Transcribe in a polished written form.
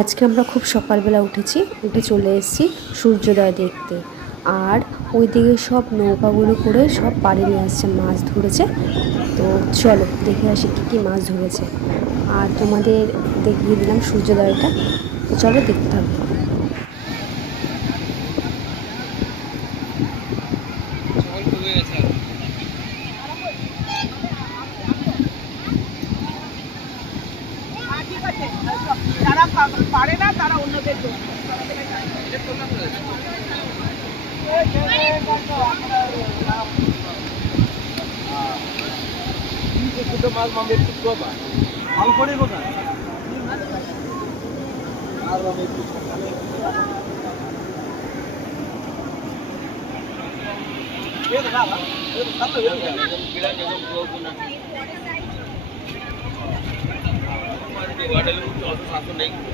আজকে আমরা খুব সকালবেলা উঠে চলে এসেছি সূর্যোদয় দেখতে। আর ওইদিকে সব নৌকাগুলো করে সব পাড়ে নিয়ে আসছে, মাছ ধরেছে। তো চলো দেখে আসি কী কী মাছ ধরেছে, আর তোমাদের দেখিয়ে দিলাম সূর্যোদয়টা। তো চলো দেখতে থাকো। যারা পারে না তারা অন্যদের জন্য মাছ মামের মাল করে কোথায় আর